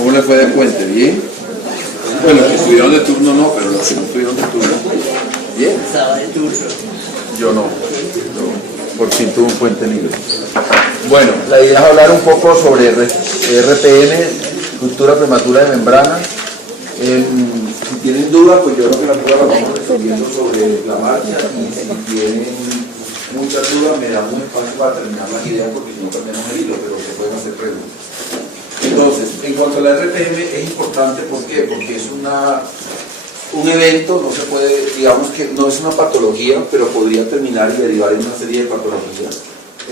¿Cómo le fue de puente? ¿Bien? Bueno, los que estuvieron de turno no, pero los que no estuvieron de turno, ¿bien? Estaba de turno. Yo no. Yo por fin tuve un puente libre. Bueno, la idea es hablar un poco sobre RPM, ruptura prematura de membrana. Si tienen dudas, pues yo creo que la duda la vamos resolviendo sobre la marcha, y si tienen muchas dudas me dan un espacio para terminar las ideas, porque si no perdemos el hilo, pero se pueden hacer preguntas. Entonces, en cuanto a la RPM es importante, ¿por qué? Porque es un evento, no se puede, digamos que no es una patología, pero podría terminar y derivar en una serie de patologías.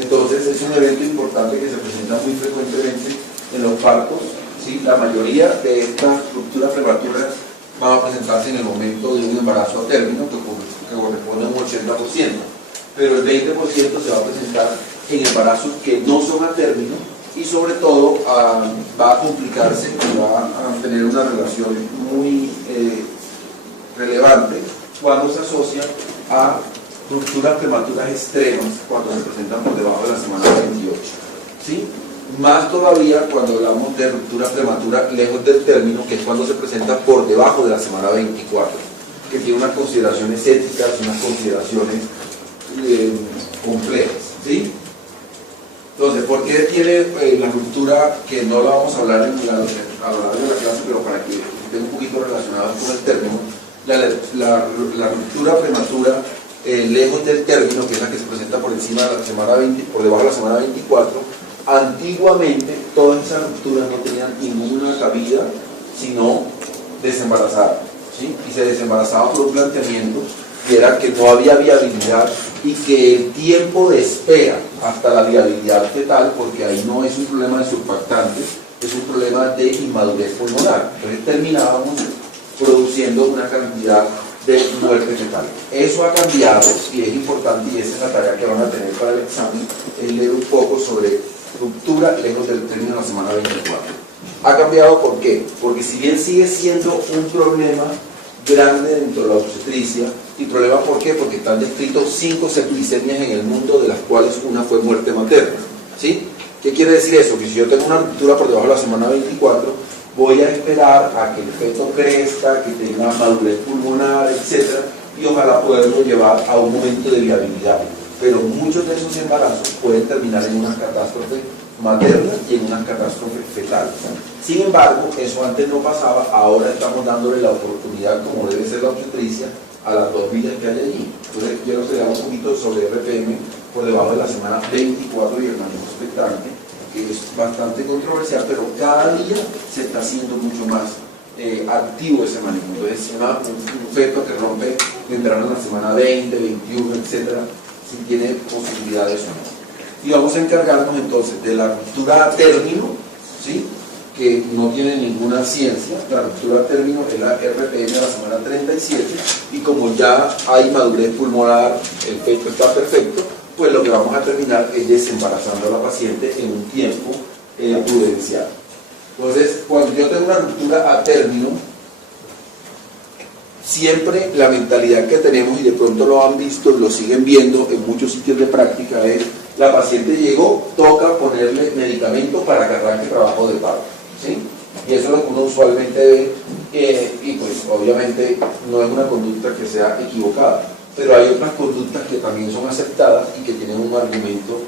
Entonces es un evento importante que se presenta muy frecuentemente en los partos, ¿sí? La mayoría de estas rupturas prematuras van a presentarse en el momento de un embarazo a término, que corresponde a un 80%, pero el 20% se va a presentar en embarazos que no son a término, y sobre todo va a complicarse y va a tener una relación muy relevante cuando se asocia a rupturas prematuras extremas, cuando se presentan por debajo de la semana 28, ¿sí? Más todavía cuando hablamos de ruptura prematura lejos del término, que es cuando se presenta por debajo de la semana 24, que tiene unas consideraciones éticas, unas consideraciones complejas, ¿sí? Entonces, ¿por qué tiene la ruptura, que no la vamos a hablar a lo largo de la clase, pero para que esté un poquito relacionada con el término? La ruptura prematura lejos del término, que es la que se presenta por encima de la semana 20, por debajo de la semana 24, antiguamente todas esas rupturas no tenían ninguna cabida sino desembarazar, ¿sí? Y se desembarazaba por un planteamiento que era que no había viabilidad, y que el tiempo de espera hasta la viabilidad fetal, porque ahí no es un problema de surfactantes, es un problema de inmadurez pulmonar. Entonces terminábamos produciendo una cantidad de muerte fetal. Eso ha cambiado y es importante, y esa es la tarea que van a tener para el examen, es leer un poco sobre ruptura lejos del término de la semana 24. Ha cambiado, ¿por qué? Porque si bien sigue siendo un problema grande dentro de la obstetricia, y problema ¿por qué? Porque están descritos 5 septicemias en el mundo, de las cuales una fue muerte materna, ¿sí? ¿Qué quiere decir eso? Que si yo tengo una ruptura por debajo de la semana 24, voy a esperar a que el feto crezca, que tenga madurez pulmonar, etc., y ojalá poderlo llevar a un momento de viabilidad. Pero muchos de esos embarazos pueden terminar en una catástrofe materna y en una catástrofe fetal. Sin embargo, eso antes no pasaba, ahora estamos dándole la oportunidad, como debe ser la obstetricia, a las 2 vidas que hay allí. Entonces quiero hablar un poquito sobre RPM por debajo de la semana 24 y el manejo expectante, que es bastante controversial, pero cada día se está haciendo mucho más activo ese manejo. Entonces, un feto que rompe membrana en la semana 20, 21, etcétera, si tiene posibilidades o no. Y vamos a encargarnos entonces de la ruptura a término, ¿sí? Que no tiene ninguna ciencia. La ruptura a término es la RPM de la semana 37, y como ya hay madurez pulmonar, el feto está perfecto, pues lo que vamos a terminar es desembarazando a la paciente en un tiempo prudencial. Entonces, cuando yo tengo una ruptura a término, siempre la mentalidad que tenemos, y de pronto lo han visto, lo siguen viendo en muchos sitios de práctica, es: la paciente llegó, toca ponerle medicamento para que arranque trabajo de parto, ¿sí? Y eso es lo que uno usualmente ve, y pues obviamente no es una conducta que sea equivocada, pero hay otras conductas que también son aceptadas y que tienen un argumento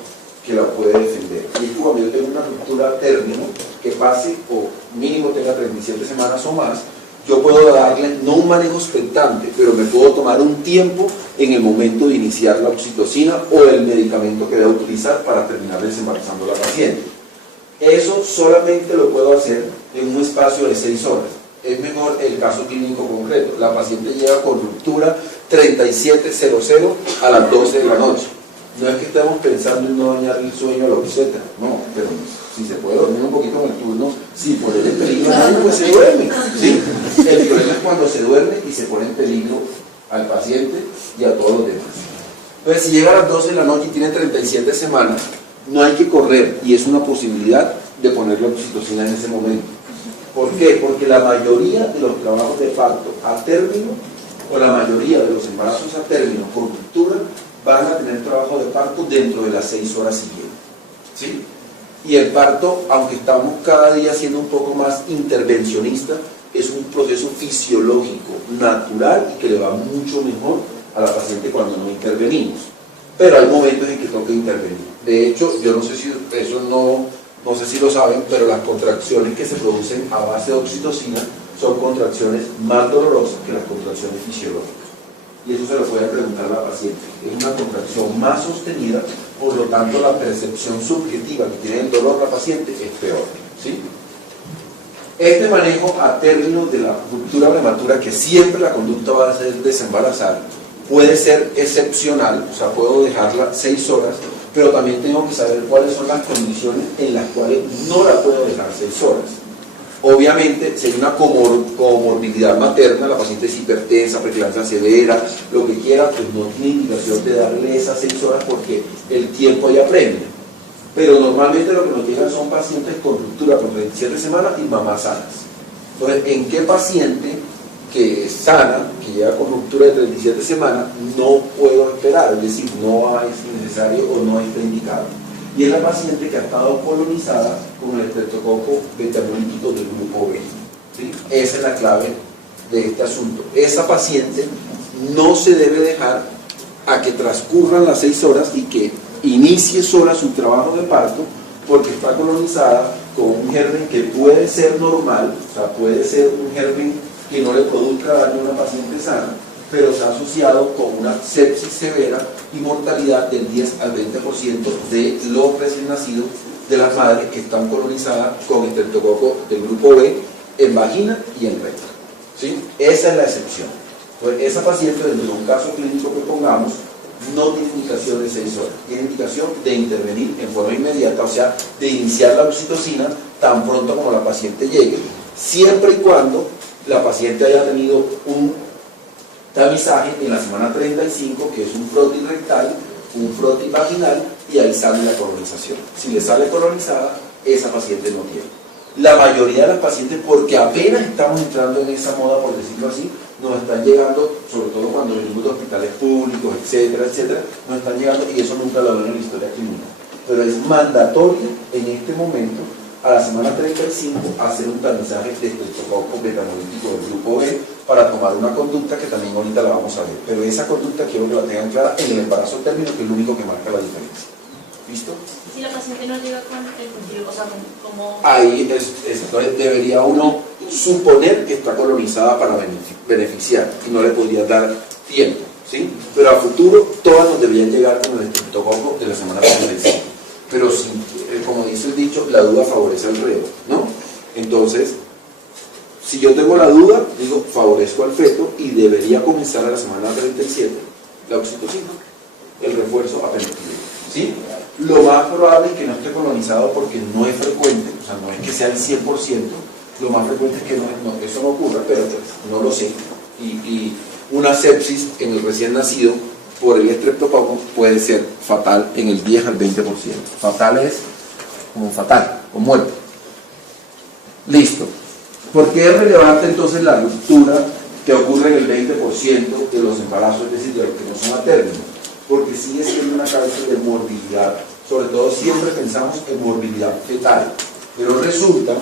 que la puede defender. Y es que cuando yo tengo una ruptura a término, que pase o mínimo tenga 37 semanas o más, yo puedo darle no un manejo expectante, pero me puedo tomar un tiempo en el momento de iniciar la oxitocina o el medicamento que debo utilizar para terminar desembarazando a la paciente. Eso solamente lo puedo hacer en un espacio de 6 horas. Es mejor el caso clínico concreto. La paciente llega con ruptura 37:00 a las 12 de la noche. No es que estemos pensando en no dañar el sueño a la obstetra, no, pero si se puede dormir un poquito en el turno, si poner en peligro a nadie, pues se duerme, ¿sí? El problema es cuando se duerme y se pone en peligro al paciente y a todos los demás. Entonces, si llega a las 12 de la noche y tiene 37 semanas, no hay que correr, y es una posibilidad de ponerle oxitocina en ese momento. ¿Por qué? Porque la mayoría de los trabajos de parto a término, o la mayoría de los embarazos a término con ruptura, van a tener trabajo de parto dentro de las 6 horas siguientes, ¿sí? Y el parto, aunque estamos cada día siendo un poco más intervencionistas, es un proceso fisiológico, natural y que le va mucho mejor a la paciente cuando no intervenimos. Pero hay momentos en que toca intervenir. De hecho, yo no sé si eso no sé si lo saben, pero las contracciones que se producen a base de oxitocina son contracciones más dolorosas que las contracciones fisiológicas. Y eso se lo puede preguntar a la paciente. Es una contracción más sostenida, por lo tanto la percepción subjetiva que tiene el dolor la paciente es peor, ¿sí? Este manejo a términos de la ruptura prematura, que siempre la conducta va a ser desembarazar, puede ser excepcional, o sea, puedo dejarla 6 horas, pero también tengo que saber cuáles son las condiciones en las cuales no la puedo dejar 6 horas. Obviamente, si hay una comorbilidad materna, la paciente es hipertensa, preeclampsia severa, lo que quiera, pues no tiene indicación de darle esas 6 horas porque el tiempo ya apremia. Pero normalmente lo que nos llegan son pacientes con ruptura con 37 semanas y mamás sanas. Entonces, ¿en qué paciente que es sana, que llega con ruptura de 37 semanas, no puedo esperar? Es decir, no es necesario o no está indicado. Y es la paciente que ha estado colonizada con el estreptococo beta-hemolítico del grupo B. ¿Sí? Esa es la clave de este asunto. Esa paciente no se debe dejar a que transcurran las 6 horas y que inicie sola su trabajo de parto, porque está colonizada con un germen que puede ser normal, o sea, puede ser un germen que no le produzca daño a una paciente sana, pero se ha asociado con una sepsis severa y mortalidad del 10 al 20% de los recién nacidos de las madres que están colonizadas con estreptococo del grupo B en vagina y en recto, ¿sí? Esa es la excepción. Pues esa paciente, dentro de un caso clínico que pongamos, no tiene indicación de 6 horas, tiene indicación de intervenir en forma inmediata, o sea, de iniciar la oxitocina tan pronto como la paciente llegue, siempre y cuando la paciente haya tenido un tamizaje en la semana 35, que es un frotis rectal, un frotis vaginal, y ahí sale la colonización. Si le sale colonizada, esa paciente no tiene. La mayoría de las pacientes, porque apenas estamos entrando en esa moda, por decirlo así, nos están llegando, sobre todo cuando venimos de hospitales públicos, etcétera, etcétera, nos están llegando, y eso nunca lo ven en la historia clínica. Pero es mandatorio en este momento, a la semana 35, hacer un tamizaje de estreptococo beta-hemolítico del grupo B para tomar una conducta que también ahorita la vamos a ver. Pero esa conducta quiero que la tengan clara en el embarazo término, que es lo único que marca la diferencia. ¿Listo? Si la paciente no llega con el cultivo, o sea, como... Ahí entonces debería uno suponer que está colonizada para beneficiar y no le podría dar tiempo, ¿sí? Pero a futuro todas nos deberían llegar con el estreptococo de la semana 35. Pero si, como dice el dicho, la duda favorece al reo, ¿no? Entonces, si yo tengo la duda, digo, favorezco al feto y debería comenzar a la semana 37 la oxitocina, el refuerzo apendictivo, ¿sí? Lo más probable es que no esté colonizado porque no es frecuente, o sea, no es que sea el 100%, lo más frecuente es que eso no ocurra, pero pues, no lo sé. Y una sepsis en el recién nacido por el estreptococo puede ser fatal en el 10 al 20%. Fatal es como fatal, o muerte. Listo. ¿Por qué es relevante entonces la ruptura que ocurre en el 20% de los embarazos, es decir, de los que no son a término? Porque sigue siendo una causa de morbilidad, sobre todo siempre pensamos en morbilidad fetal, pero resulta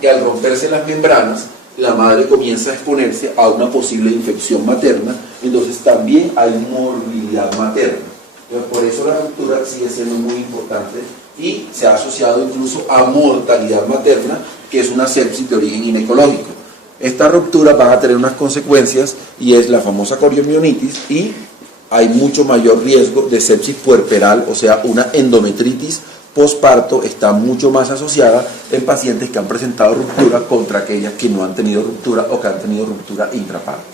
que al romperse las membranas, la madre comienza a exponerse a una posible infección materna, entonces también hay morbilidad materna. Entonces, por eso la ruptura sigue siendo muy importante y se ha asociado incluso a mortalidad materna, que es una sepsis de origen ginecológico. Estas rupturas van a tener unas consecuencias y es la famosa coriomionitis, y hay mucho mayor riesgo de sepsis puerperal, o sea, una endometritis posparto está mucho más asociada en pacientes que han presentado ruptura contra aquellas que no han tenido ruptura o que han tenido ruptura intraparto.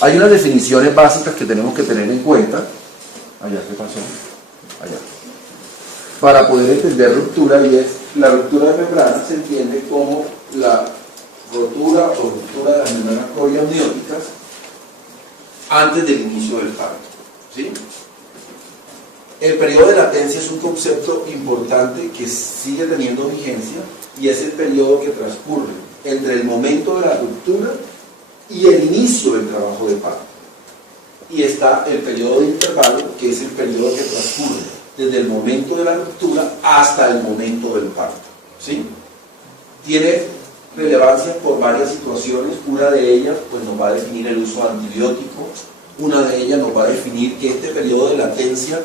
Hay unas definiciones básicas que tenemos que tener en cuenta. Allá, ¿qué pasó? Allá. Para poder entender ruptura, y es la ruptura de membranas se entiende como la rotura o ruptura de las membranas coriamnióticas antes del inicio del parto, ¿sí? El periodo de latencia es un concepto importante que sigue teniendo vigencia y es el periodo que transcurre entre el momento de la ruptura y el inicio del trabajo de parto. Y está el periodo de intervalo, que es el periodo que transcurre desde el momento de la ruptura hasta el momento del parto, ¿sí? Tiene relevancia por varias situaciones. Una de ellas pues nos va a definir el uso de antibióticos, una de ellas nos va a definir que este periodo de latencia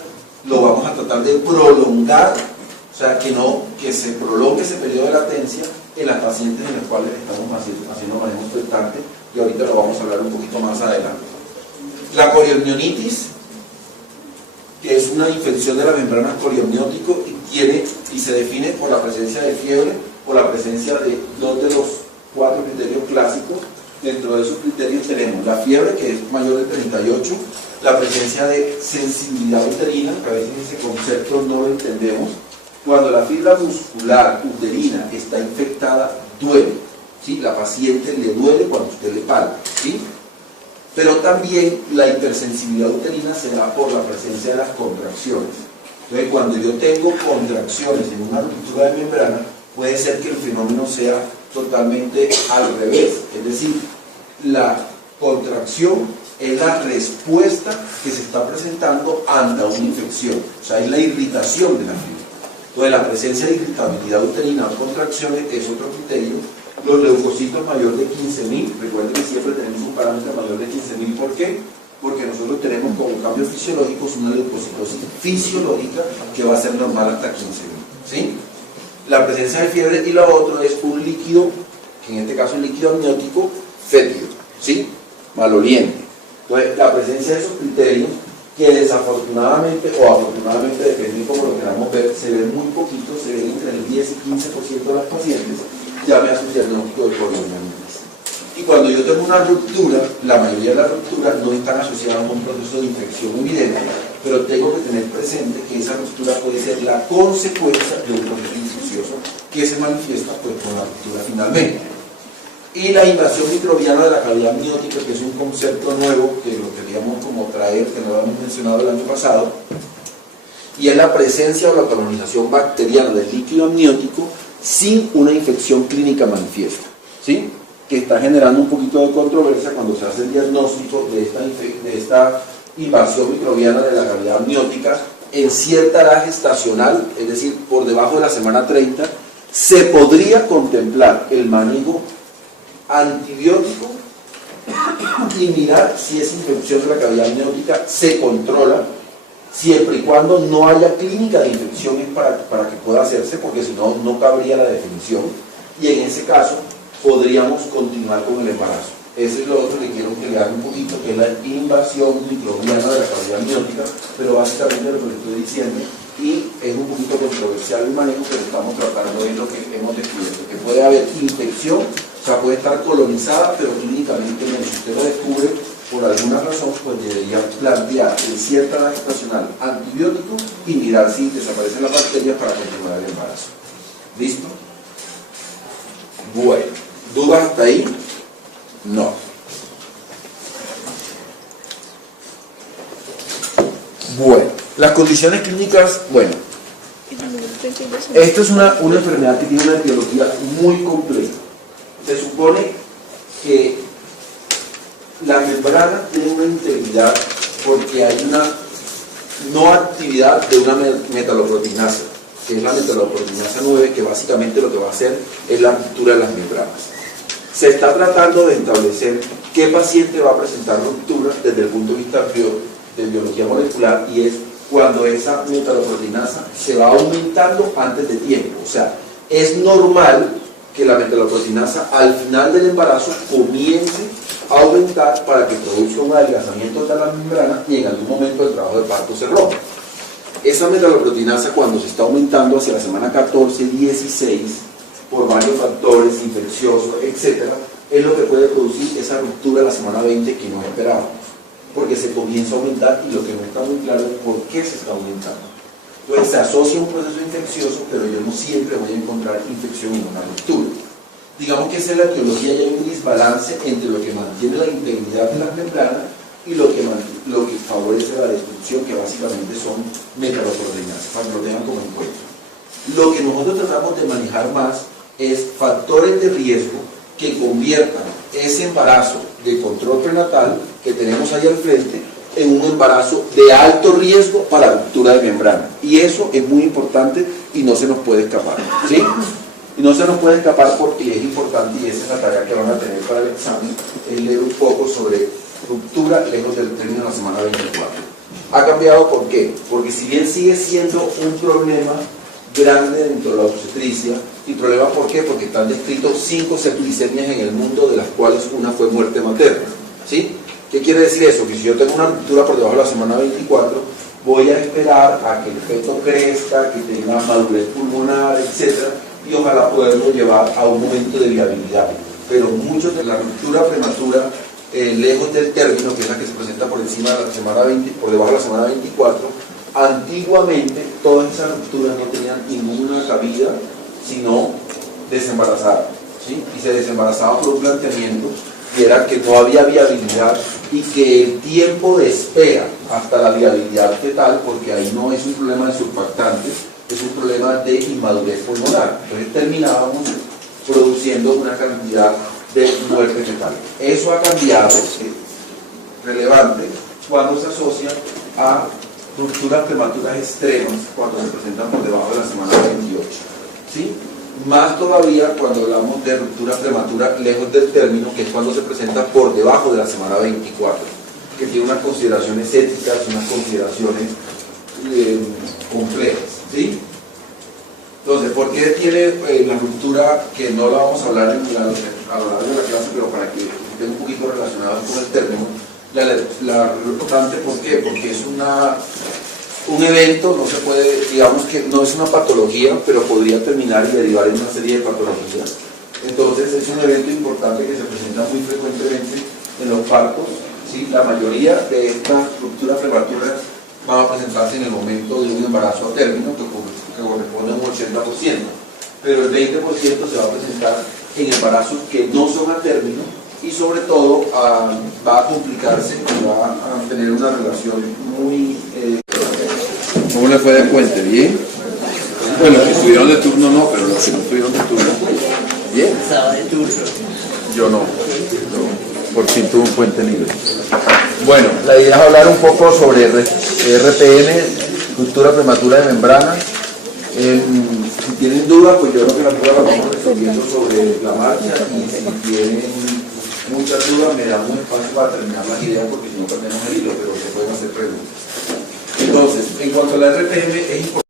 lo vamos a tratar de prolongar, o sea, que se prolongue ese periodo de latencia en las pacientes en las cuales estamos haciendo manejo expectante, y ahorita lo vamos a hablar un poquito más adelante. La coriamnionitis, que es una infección de la membrana coriamniótico y se define por la presencia de fiebre, por la presencia de dos de los 4 criterios clásicos. Dentro de esos criterios tenemos la fiebre, que es mayor de 38, la presencia de sensibilidad uterina, que a veces ese concepto no lo entendemos. Cuando la fibra muscular uterina está infectada, duele, ¿sí? La paciente le duele cuando usted le palpa, ¿sí? Pero también la hipersensibilidad uterina se da por la presencia de las contracciones. Entonces, cuando yo tengo contracciones en una ruptura de membrana, puede ser que el fenómeno sea totalmente al revés, es decir, la contracción es la respuesta que se está presentando ante una infección, o sea, es la irritación de la fibra. Entonces, la presencia de irritabilidad uterina o contracciones es otro criterio. Los leucocitos mayor de 15.000, recuerden que siempre tenemos un parámetro mayor de 15.000, ¿por qué? Porque nosotros tenemos como cambios fisiológicos una leucocitosis fisiológica que va a ser normal hasta 15.000, ¿sí? La presencia de fiebre, y lo otro es un líquido, que en este caso es líquido amniótico fétido, ¿sí? Maloliente. Entonces, la presencia de esos criterios, que desafortunadamente o afortunadamente, depende de cómo lo queramos ver, se ven muy poquito, se ven entre el 10 y 15% de las pacientes, ya me hace un diagnóstico de coriamnionitis. Y cuando yo tengo una ruptura, la mayoría de las rupturas no están asociadas a un proceso de infección evidente, pero tengo que tener presente que esa ruptura puede ser la consecuencia de un proceso infeccioso que se manifiesta pues con la ruptura finalmente. Y la invasión microbiana de la cavidad amniótica, que es un concepto nuevo que lo queríamos como traer, que no lo habíamos mencionado el año pasado, y es la presencia o la colonización bacteriana del líquido amniótico sin una infección clínica manifiesta, ¿sí? Que está generando un poquito de controversia cuando se hace el diagnóstico de esta invasión microbiana de la cavidad amniótica en cierta edad gestacional, es decir, por debajo de la semana 30, se podría contemplar el manejo antibiótico y mirar si esa infección de la cavidad amniótica se controla, siempre y cuando no haya clínica de infección para que pueda hacerse, porque si no, no cabría la definición, y en ese caso podríamos continuar con el embarazo. Eso es lo otro que quiero que lean un poquito, que es la invasión microbiana de la cavidad amniótica, pero básicamente lo que le estoy diciendo, y es un poquito controversial el manejo, pero estamos tratando de lo que hemos descubierto, que puede haber infección, o sea, puede estar colonizada, pero clínicamente no. Si usted lo descubre por alguna razón, pues debería plantear en cierta edad gestacional antibiótico y mirar si desaparecen las bacterias para continuar el embarazo. ¿Listo? Bueno, ¿dudas hasta ahí? No. Bueno, las condiciones clínicas, bueno, esta es una enfermedad que tiene una etiología muy compleja. Se supone que la membrana tiene una integridad porque hay una no actividad de una metaloproteinasa, que es la metaloproteinasa 9, que básicamente lo que va a hacer es la ruptura de las membranas. Se está tratando de establecer qué paciente va a presentar ruptura desde el punto de vista de biología molecular, y es cuando esa metaloproteinasa se va aumentando antes de tiempo. O sea, es normal que la metaloproteinasa al final del embarazo comience a aumentar para que produzca un adelgazamiento de la membrana y en algún momento el trabajo de parto se rompa. Esa metaloproteinasa, cuando se está aumentando hacia la semana 14, 16, por varios factores infecciosos, etc., es lo que puede producir esa ruptura a la semana 20 que no esperábamos, porque se comienza a aumentar y lo que no está muy claro es por qué se está aumentando. Entonces se asocia a un proceso infeccioso, pero yo no siempre voy a encontrar infección en una ruptura. Digamos que esa es la etiología, y hay un desbalance entre lo que mantiene la integridad de las membranas y lo que favorece la destrucción, que básicamente son metaloproteinasas, para que lo tengan como en cuenta. Lo que nosotros tratamos de manejar más es factores de riesgo que conviertan ese embarazo de control prenatal que tenemos ahí al frente en un embarazo de alto riesgo para ruptura de membrana. Y eso es muy importante y no se nos puede escapar, ¿sí? Y no se nos puede escapar porque es importante, y esa es la tarea que van a tener para el examen, es leer un poco sobre ruptura lejos del término de la semana 24. ¿Ha cambiado por qué? Porque si bien sigue siendo un problema grande dentro de la obstetricia, y problema ¿por qué? Porque están descritos 5 septicemias en el mundo, de las cuales una fue muerte materna, ¿sí? ¿Qué quiere decir eso? Que si yo tengo una ruptura por debajo de la semana 24, voy a esperar a que el feto crezca, que tenga madurez pulmonar, etc., y ojalá poderlo llevar a un momento de viabilidad. Pero muchos de la ruptura prematura, lejos del término, que es la que se presenta por encima de la semana 20, por debajo de la semana 24, antiguamente todas esas rupturas no tenían ninguna cabida sino desembarazar, ¿sí? Y se desembarazaba por un planteamiento que era que no había viabilidad y que el tiempo de espera hasta la viabilidad fetal, porque ahí no es un problema de surfactantes, es un problema de inmadurez pulmonar. Entonces terminábamos produciendo una cantidad de muerte fetal. Eso ha cambiado, es relevante, cuando se asocia a rupturas prematuras extremas, cuando se presentan por debajo de la semana 28. ¿Sí? Más todavía cuando hablamos de ruptura prematura lejos del término, que es cuando se presenta por debajo de la semana 24, que tiene unas consideraciones éticas, unas consideraciones complejas. ¿Sí? Entonces, ¿por qué tiene la ruptura, que no la vamos a hablar a lo largo de la clase, pero para que esté un poquito relacionado con el término, la ruptante? ¿Por qué? Porque es un evento, no se puede, digamos que no es una patología, pero podría terminar y derivar en una serie de patologías. Entonces es un evento importante que se presenta muy frecuentemente en los partos, ¿sí? La mayoría de estas rupturas prematuras van a presentarse en el momento de un embarazo a término, que corresponde a un 80%, pero el 20% se va a presentar en embarazos que no son a término, y sobre todo va a complicarse y va a tener una relación muy... ¿Cómo le fue de puente? ¿Bien? Bueno, los que estuvieron de turno no, pero los que no estuvieron de turno, ¿bien? Estaba de turno. Yo no. Yo por fin tuve un puente libre. Bueno, la idea es hablar un poco sobre RPM, ruptura prematura de membrana. Si tienen dudas, pues yo creo que las dudas las vamos resolviendo sobre la marcha, y si tienen muchas dudas me dan un espacio para terminar las ideas, porque si no perdemos el hilo, pero se pueden hacer preguntas. Entonces, en cuanto a la RPM, es importante